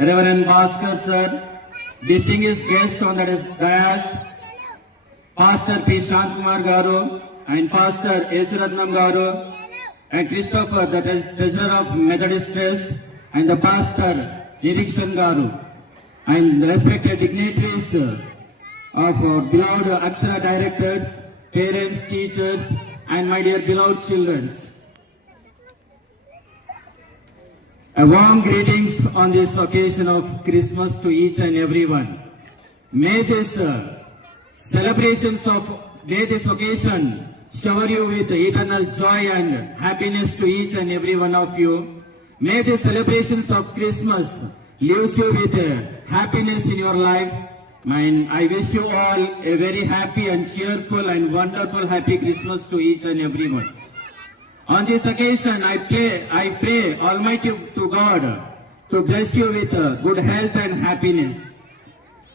Reverend Bhaskar sir, distinguished guest on the dais, Pastor P. Shantkumar Garu and Pastor Yesuratnam Garu, and Christopher, the treasurer of Methodist Trust, and the Pastor Nirikshan Garu, and the respected dignitaries of our beloved Akshara directors, parents, teachers, and my dear beloved children. A warm greetings on this occasion of Christmas to each and everyone. May this occasion shower you with eternal joy and happiness to each and every one of you. May the celebrations of Christmas leaves you with happiness in your life. And I wish you all a very happy and cheerful and wonderful happy Christmas to each and everyone. On this occasion, I pray Almighty to God to bless you with good health and happiness.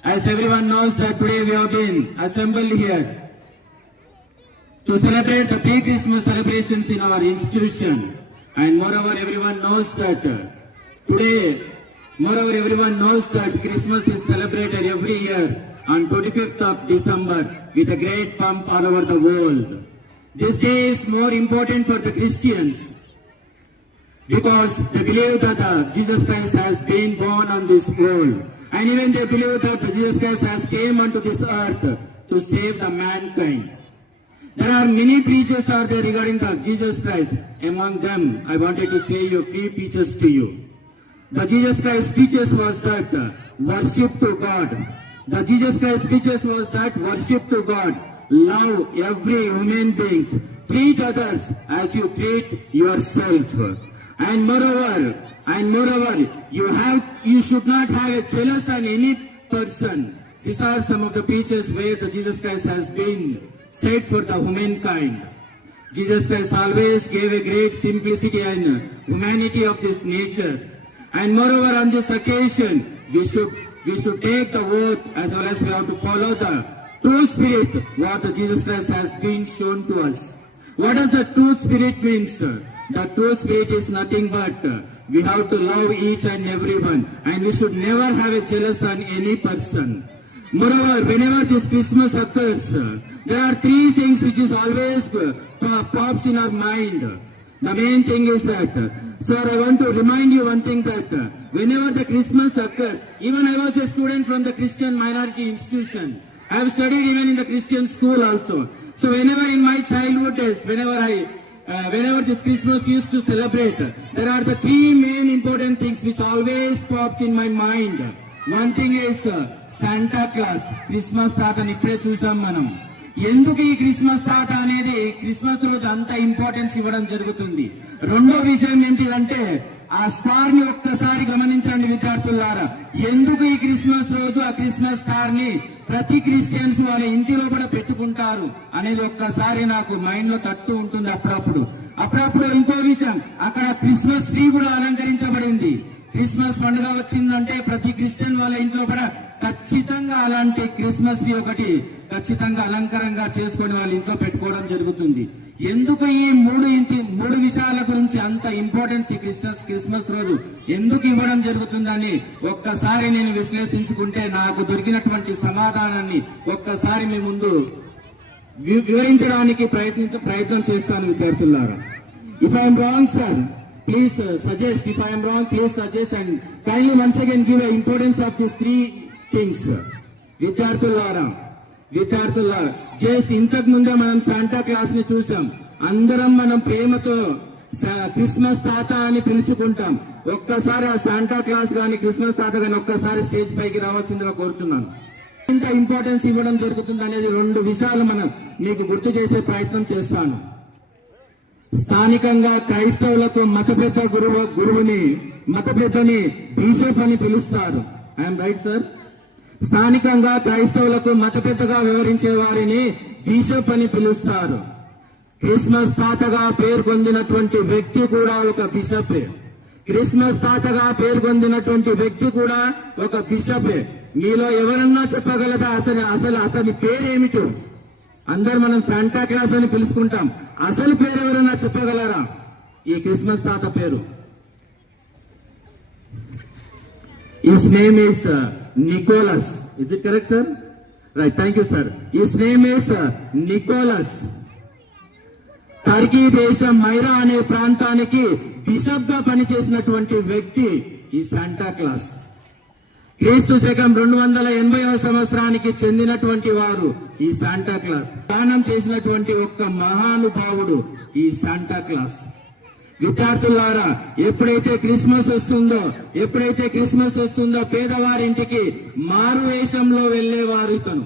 As everyone knows that today we have been assembled here to celebrate the pre-Christmas celebrations in our institution. And moreover, everyone knows that Christmas is celebrated every year on 25th of December with a great pomp all over the world. This day is more important for the Christians because they believe that Jesus Christ has been born on this world, and even they believe that Jesus Christ has came onto this earth to save the mankind. There are many preachers are there regarding the Jesus Christ. Among them, I wanted to say a few preachers to you. The Jesus Christ speeches was that worship to God. The Jesus Christ speeches was that worship to God. Love every human beings. Treat others as you treat yourself. And moreover, you should not have a jealous on any person. These are some of the preachers where the Jesus Christ has been said for the humankind. Jesus Christ always gave a great simplicity and humanity of this nature. And moreover, on this occasion, we should take the word as well as we have to follow the true spirit, what the Jesus Christ has been shown to us. What does the true spirit mean, sir? The true spirit is nothing but we have to love each and everyone, and we should never have a jealous on any person. Moreover, whenever this Christmas occurs, there are three things which is always pops in our mind. The main thing is that, sir, I want to remind you one thing that whenever the Christmas occurs, even I was a student from the Christian minority institution. I have studied even in the Christian school also. So whenever in my childhood days, whenever this Christmas used to celebrate, there are the three main important things which always pops in my mind. One thing is Santa Claus, Christmas తాతని ఇప్పుడే చూసాం మనం. ఎందుకు ఈ Christmas తాత అనేది Christmas రోజు అంత ఇంపార్టెన్స్ ఇవ్వడం జరుగుతుంది? రెండో విషయం ఏంటిదంటే ఆ స్టార్ ని ఒక్కసారి గమనించండి విద్యార్థులారా. ఎందుకు ఈ క్రిస్మస్ రోజు ఆ క్రిస్మస్ స్టార్ ని ప్రతి క్రిస్టియన్స్ వాళ్ళ ఇంటిలో కూడా పెట్టుకుంటారు అనేది ఒక్కసారి నాకు మైండ్ లో తట్టు ఉంటుంది అప్పుడప్పుడు. ఇంకో విషయం, అక్కడ క్రిస్మస్ ట్రీ కూడా అలంకరించబడింది. క్రిస్మస్ పండుగ వచ్చిందంటే ప్రతి క్రిస్టియన్ వాళ్ళ ఇంట్లో కూడా ఖచ్చితంగా అలాంటి క్రిస్మస్ ట్రీ ఒకటి ఖచ్చితంగా అలంకారంగా చేసుకొని వాళ్ళ ఇంట్లో పెట్టుకోవడం జరుగుతుంది. ఎందుకు ఈ మూడు విషయాల గురించి అంత ఇంపార్టెన్స్ ఈ క్రిస్మస్ రోజు ఎందుకు ఇవ్వడం జరుగుతుందని ఒక్కసారి నేను విశ్లేషించుకుంటే నాకు దొరికినటువంటి సమాధానాన్ని ఒక్కసారి మీ ముందు వివరించడానికి ప్రయత్నం చేస్తాను విద్యార్థులారా. If I'm wrong sir, please suggest. If I am wrong, please suggest and kindly once again give the importance of these three things. విద్యార్థులారా, జస్ట్ ఇంతకు ముందే మనం శాంటా క్లాస్ ని చూసాం. అందరం మనం ప్రేమతో క్రిస్మస్ తాత అని పిలుచుకుంటాం. ఒక్కసారి ఆ శాంటా క్లాస్ గాని క్రిస్మస్ తాత గాని ఒక్కసారి స్టేజ్ పైకి రావాల్సిందిగా కోరుతున్నాను. ఎంత ఇంపార్టెన్స్ ఇవ్వడం జరుగుతుంది అనేది రెండు విషయాలు మనం మీకు గుర్తు చేసే ప్రయత్నం చేస్తాను. స్థానికంగా క్రైస్తవులకు మతపెద్దని బిషప్ అని పిలుస్తారు. I'm right sir? స్థానికంగా క్రైస్తవులకు మతపెద్దగా వ్యవహరించే వారిని బిషప్ అని పిలుస్తారు. క్రిస్మస్ తాతగా పేర్కొందినటువంటి వ్యక్తి కూడా ఒక బిషపే. మీలో ఎవరన్నా చెప్పగలదా అసలు అతని పేరేమిటో? అందరు మనం శాంటా క్లాస్ అని పిలుచుకుంటాం. అసలు పేరు ఎవరన్నా చెప్పగలరా? ఈ క్రిస్మస్ తాత పేరు His name is Nicholas. Is it correct, sir? Right, thank you, sir. His name is Nicholas. Turkey దేశం మైరా అనే ప్రాంతానికి బిషప్ గా పనిచేసినటువంటి వ్యక్తి ఈ శాంటా క్లాస్. క్రీస్తు శకం 280వ సంవత్సరానికి చెందినటువంటి వారు ఈ శాంటా క్లాస్. దానం చేసినటువంటి ఒక్క మహానుభావుడు ఈ శాంటా క్లాస్. విద్యార్థులారా, ఎప్పుడైతే క్రిస్మస్ వస్తుందో పేదవారింటికి మారు వేషంలో వెళ్లేవారు ఇతను.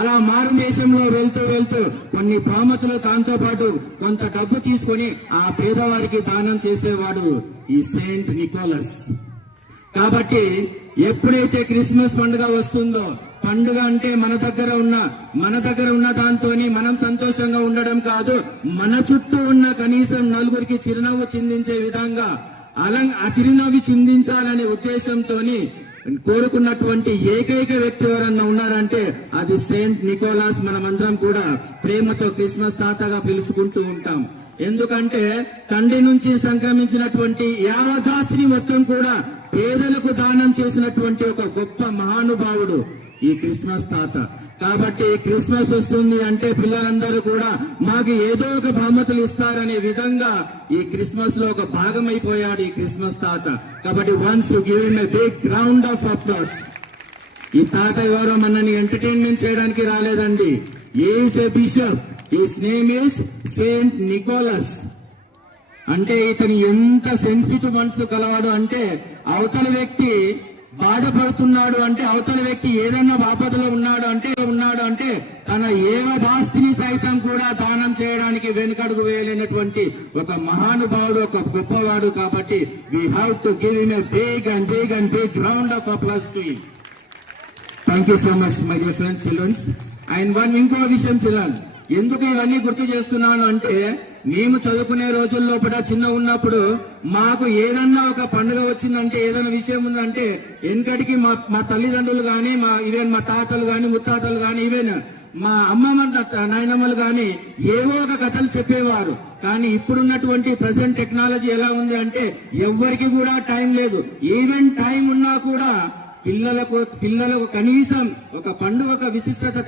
అలా మారు దేశంలో వెళ్తూ కొన్ని బహుమతులు దాంతో పాటు కొంత డబ్బు తీసుకొని ఆ పేదవారికి దానం చేసేవాడు ఈ సెయింట్ నికోలస్. కాబట్టి ఎప్పుడైతే క్రిస్మస్ పండుగ వస్తుందో, పండుగ అంటే మన దగ్గర ఉన్న దాంతోని మనం సంతోషంగా ఉండడం కాదు, మన చుట్టూ ఉన్న కనీసం నలుగురికి చిరునవ్వు చిందించే విధంగా ఆ చిరునవ్వు చిందించాలనే ఉద్దేశంతోని కోరుకున్నటువంటి ఏకైక వ్యక్తి ఎవరన్నా ఉన్నారంటే అది సెయింట్ నికోలాస్. మనమందరం కూడా ప్రేమతో క్రిస్మస్ తాతగా పిలుచుకుంటూ ఉంటాం. ఎందుకంటే తండ్రి నుంచి సంక్రమించినటువంటి యావదాస్తిని మొత్తం కూడా పేదలకు దానం చేసినటువంటి ఒక గొప్ప మహానుభావుడు ఈ క్రిస్మస్ తాత. కాబట్టి క్రిస్మస్ వస్తుంది అంటే పిల్లలందరూ కూడా మాకు ఏదో ఒక బహుమతులు ఇస్తారనే విధంగా ఈ క్రిస్మస్ లో ఒక భాగమైపోయాడు ఈ క్రిస్మస్ తాత. కాబట్టి once give him a big round of applause. ఈ తాత ఎవరో మనని ఎంటర్టైన్మెంట్ చేయడానికి రాలేదండి. Is a bishop. His name is Saint Nicholas. అంటే ఇతను ఎంత సెన్సిటివ్ మనసు కలవాడు అంటే, అవతల వ్యక్తి బాధపడుతున్నాడు అంటే, అవతల వ్యక్తి ఏదన్నా ఆపదలో ఉన్నాడు అంటే తన ఏవదాస్తిని సైతం కూడా దానం చేయడానికి వెనుకడుగు వేయలేనటువంటి ఒక మహానుభావుడు, ఒక గొప్పవాడు. కాబట్టి we have to give him a big round of applause to him. Thank you so much my dear friends, childrens. And ఇంకో విషయం చిల్డ్రన్, ఎందుకు ఇవన్నీ గుర్తు చేస్తున్నాను అంటే, మేము చదువుకునే రోజుల్లో చిన్న ఉన్నప్పుడు మాకు ఏదన్నా ఒక పండుగ వచ్చిందంటే, ఏదైనా విషయం ఉందంటే వెనకటికి మా తల్లిదండ్రులు కానీ, మా తాతలు కానీ, ముత్తాతలు కానీ, ఈవెన్ మా అమ్మమ్మ నాయనమ్మలు కానీ ఏవో ఒక కథలు చెప్పేవారు. కానీ ఇప్పుడున్నటువంటి ప్రజెంట్ టెక్నాలజీ ఎలా ఉంది అంటే ఎవ్వరికి కూడా టైం లేదు. ఈవెన్ టైం ఉన్నా కూడా పిల్లలకు కనీసం ఒక పండుగ ఒక విశిష్టత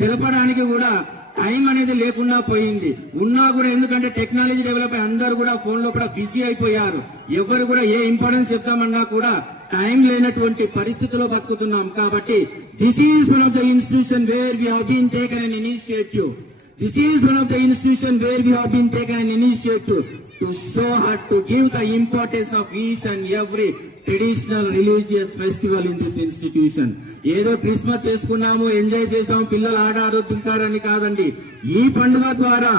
తెలపడానికి కూడా టైం అనేది లేకుండా పోయింది. ఉన్నా కూడా ఎందుకంటే టెక్నాలజీ డెవలప్ అయి అందరూ కూడా ఫోన్ లో కూడా బిజీ అయిపోయారు. ఎవరు కూడా ఏ ఇంపార్టెన్స్ చెప్తామన్నా కూడా టైం లేనటువంటి పరిస్థితిలో బతుకుతున్నాం. కాబట్టి this is one of the institution where we have been taken an initiative. This is one of the institution where we have been taken an initiative to show her, to give the importance of each and every traditional religious festival in this institution. ఏదో Christmas చేసుకున్నాము, enjoy చేసాము, పిల్లలు ఆడారు తింటారని కాదండి. ఈ పండుగ ద్వారా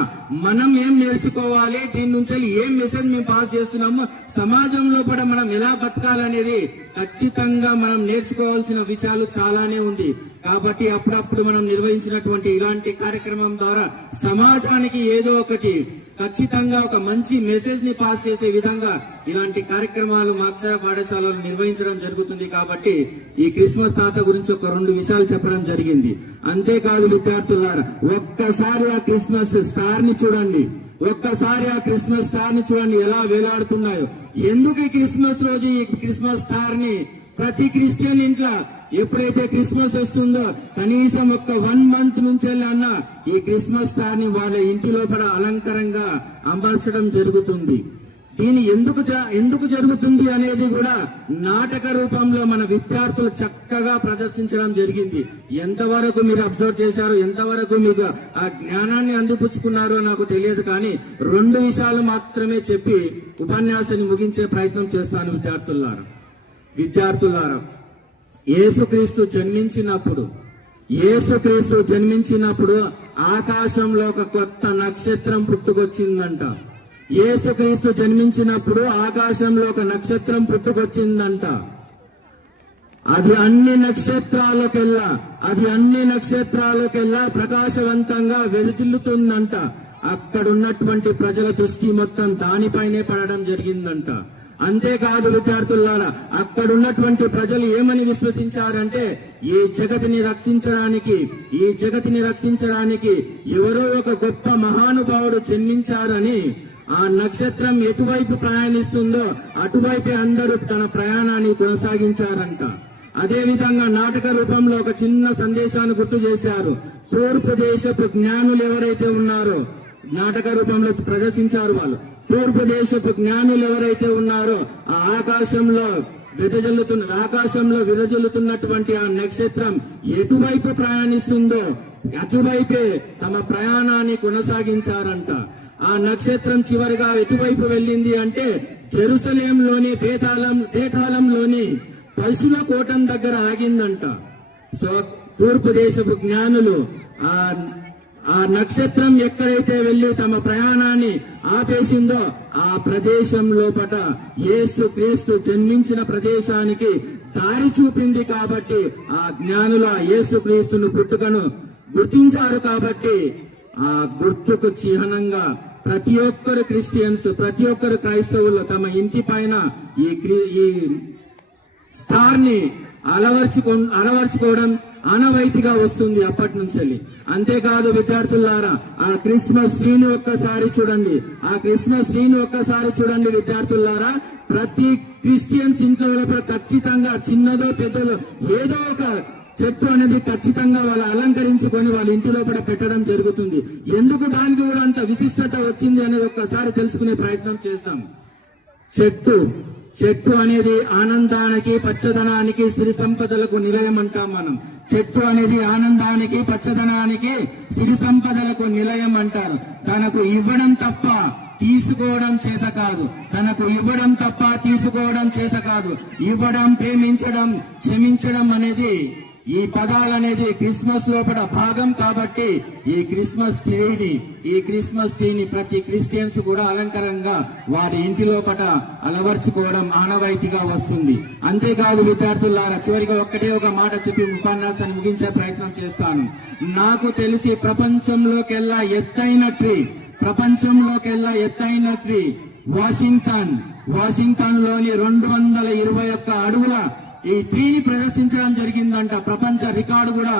మనం ఏం నేర్చుకోవాలి, దీని నుంచి ఏం మెసేజ్ మేము పాస్ చేస్తున్నాము, సమాజంలో కూడా మనం ఎలా బతకాలనేది ఖచ్చితంగా మనం నేర్చుకోవాల్సిన విషయాలు చాలానే ఉంది. కాబట్టి అప్పుడప్పుడు మనం నిర్వహించినటువంటి ఇలాంటి కార్యక్రమం ద్వారా సమాజానికి ఏదో ఒకటి ఖచ్చితంగా ఒక మంచి మెసేజ్ ని పాస్ చేసే విధంగా ఇలాంటి కార్యక్రమాలు మా అక్షర పాఠశాలలో నిర్వహించడం జరుగుతుంది. కాబట్టి ఈ క్రిస్మస్ తాత గురించి ఒక 2 విషయాలు చెప్పడం జరిగింది. అంతేకాదు విద్యార్థులారా, ఒక్కసారి ఆ క్రిస్మస్ స్టార్ ని చూడండి, ఎలా వేలాడుతున్నాయో. ఎందుకు ఈ క్రిస్మస్ రోజు ఈ క్రిస్మస్ స్టార్ ని ప్రతి క్రిస్టియన్ ఇంట్లో ఎప్పుడైతే క్రిస్మస్ వస్తుందో కనీసం ఒక 1 మంత్ నుంచి అన్న ఈ క్రిస్మస్ స్టార్ ని వాళ్ళ ఇంటి లోపల అలంకరంగా అమర్చడం జరుగుతుంది. దీని ఎందుకు జరుగుతుంది అనేది కూడా నాటక రూపంలో మన విద్యార్థులు చక్కగా ప్రదర్శించడం జరిగింది. ఎంతవరకు మీరు అబ్జర్వ్ చేశారు, ఎంతవరకు మీకు ఆ జ్ఞానాన్ని అందిపుచ్చుకున్నారో నాకు తెలియదు. కానీ 2 విషయాలు మాత్రమే చెప్పి ఉపన్యాసాన్ని ముగించే ప్రయత్నం చేస్తాను. విద్యార్థులారా, యేసుక్రీస్తు జన్మించినప్పుడు ఆకాశంలో ఒక కొత్త నక్షత్రం పుట్టుకొచ్చిందంట. యేసుక్రీస్తు జన్మించినప్పుడు ఆకాశంలో ఒక నక్షత్రం పుట్టుకొచ్చిందంట. అది అన్ని నక్షత్రాలకెల్లా ప్రకాశవంతంగా వెలుజిల్లుతుందంట. అక్కడున్నటువంటి ప్రజల దృష్టి మొత్తం దానిపైనే పడడం జరిగిందంట. అంతేకాదు విద్యార్థులారా, అక్కడున్నటువంటి ప్రజలు ఏమని విశ్వసించారంటే ఈ జగతిని రక్షించడానికి ఎవరో ఒక గొప్ప మహానుభావుడు జన్మించారని ఆ నక్షత్రం ఎటువైపు ప్రయాణిస్తుందో అటువైపే అందరూ తన ప్రయాణాన్ని కొనసాగించారంట. అదే విధంగా నాటక రూపంలో ఒక చిన్న సందేశాన్ని గుర్తు చేశారు. తూర్పు దేశపు జ్ఞానులు ఎవరైతే ఉన్నారో నాటక రూపంలో ప్రదర్శించారు వాళ్ళు. తూర్పు దేశపు జ్ఞానులు ఎవరైతే ఉన్నారో ఆ ఆకాశంలో విరజల్లుతున్నటువంటి ఆ నక్షత్రం ఎటువైపు ప్రయాణిస్తుందో అటువైపే తమ ప్రయాణాన్ని కొనసాగించారంట. ఆ నక్షత్రం చివరిగా ఎటువైపు వెళ్ళింది అంటే జెరూసలేంలోని బేతాళంలోని పశువుల కోటం దగ్గర ఆగిందంట. సో తూర్పు దేశపు జ్ఞానులు ఆ నక్షత్రం ఎక్కడైతే వెళ్లి తమ ప్రయాణాన్ని ఆపేసిందో ఆ ప్రదేశం లోపట యేసు క్రీస్తు జన్మించిన ప్రదేశానికి దారి చూపింది. కాబట్టి ఆ జ్ఞానులు ఆ యేసు క్రీస్తును పుట్టుకను గుర్తించారు. కాబట్టి ఆ గుర్తుకు చిహ్నంగా ప్రతి ఒక్కరు క్రిస్టియన్స్, ప్రతి ఒక్కరు క్రైస్తవులు తమ ఇంటి పైన ఈ స్టార్ ని అలవర్చుకోవడం ఆనవాయితీగా వస్తుంది అప్పటి నుంచి. అంతేకాదు విద్యార్థులారా, ఆ క్రిస్మస్ ట్రీని ఒక్కసారి చూడండి. విద్యార్థులారా, ప్రతి క్రిస్టియన్స్ ఇంట్లో ఖచ్చితంగా చిన్నదో పెద్దదో ఏదో ఒక చెట్టు అనేది ఖచ్చితంగా వాళ్ళు అలంకరించుకొని వాళ్ళ ఇంటి లోపల పెట్టడం జరుగుతుంది. ఎందుకు దానికి కూడా అంత విశిష్టత వచ్చింది అనేది ఒక్కసారి తెలుసుకునే ప్రయత్నం చేస్తాం. చెట్టు అనేది ఆనందానికి, పచ్చదనానికి, సిరి సంపదలకు నిలయం అంటాం మనం. చెట్టు అనేది ఆనందానికి, పచ్చదనానికి, సిరి సంపదలకు నిలయం అంటారు. తనకు ఇవ్వడం తప్ప తీసుకోవడం చేత కాదు. ఇవ్వడం, ప్రేమించడం, క్షమించడం అనేది ఈ పదాలు అనేది క్రిస్మస్ లోపల భాగం. కాబట్టి ఈ క్రిస్మస్ ట్రీని ప్రతి క్రిస్టియన్స్ కూడా అలంకరంగా వారి ఇంటి లోపల అలవర్చుకోవడం ఆనవాయితీగా వస్తుంది. అంతేకాదు విద్యార్థులారా, చివరిగా ఒక మాట చెప్పి ఉపన్యాసాన్ని ముగించే ప్రయత్నం చేస్తాను. నాకు తెలిసి ప్రపంచంలోకెల్లా ఎత్తైన ట్రీ వాషింగ్టన్ లోని 221 అడుగుల ఈ ట్రీని ప్రదర్శించడం జరిగిందంట. ప్రపంచ రికార్డు కూడా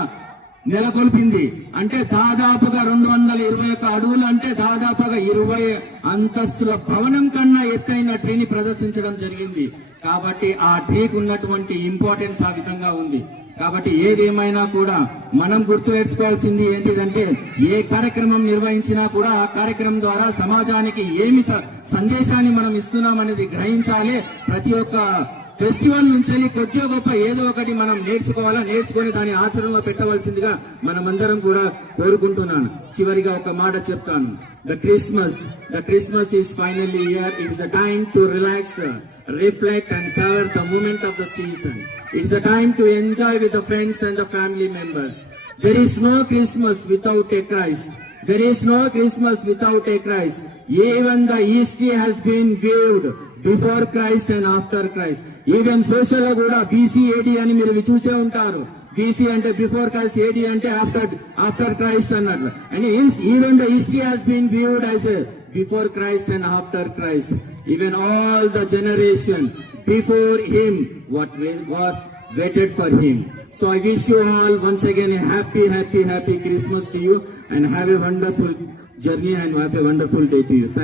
నెలకొల్పింది. అంటే దాదాపుగా 221 అడుగులు, అంటే దాదాపుగా 20 అంతస్తుల భవనం కన్నా ఎత్తైన ట్రీని ప్రదర్శించడం జరిగింది. కాబట్టి ఆ ట్రీకి ఉన్నటువంటి ఇంపార్టెన్స్ ఆ విధంగా ఉంది. కాబట్టి ఏదేమైనా కూడా మనం గుర్తు తెచ్చుకోవాల్సింది ఏంటిదంటే, ఏ కార్యక్రమం నిర్వహించినా కూడా ఆ కార్యక్రమం ద్వారా సమాజానికి ఏమి సందేశాన్ని మనం ఇస్తున్నాం అనేది గ్రహించాలి. ప్రతి ఒక్క ఫెస్టివల్ నుంచి కొద్దిగా గొప్ప ఏదో ఒకటి మనం నేర్చుకొని దాని ఆచరణలో పెట్టవలసిందిగా మనమందరం కూడా కోరుకుంటున్నాను. చివరిగా ఒక మాట చెప్తాను. The Christmas is finally here. It is a time to relax, reflect and savor the moment of the season. It is a time to enjoy with the friends and the family members. There is no Christmas without a Christ. Even the history has been viewed before Christ and after Christ. Even social lo kuda BC AD ani మీరు చూసే ఉంటారు. BC అంటే before Christ, AD అంటే after Christ అన్నట్లు. And even the history has been viewed as a before Christ and after Christ. Even all the generation before him what was waited for him. So I wish you all once again a happy Christmas to you, and have a wonderful journey and have a wonderful day to you. Thank you.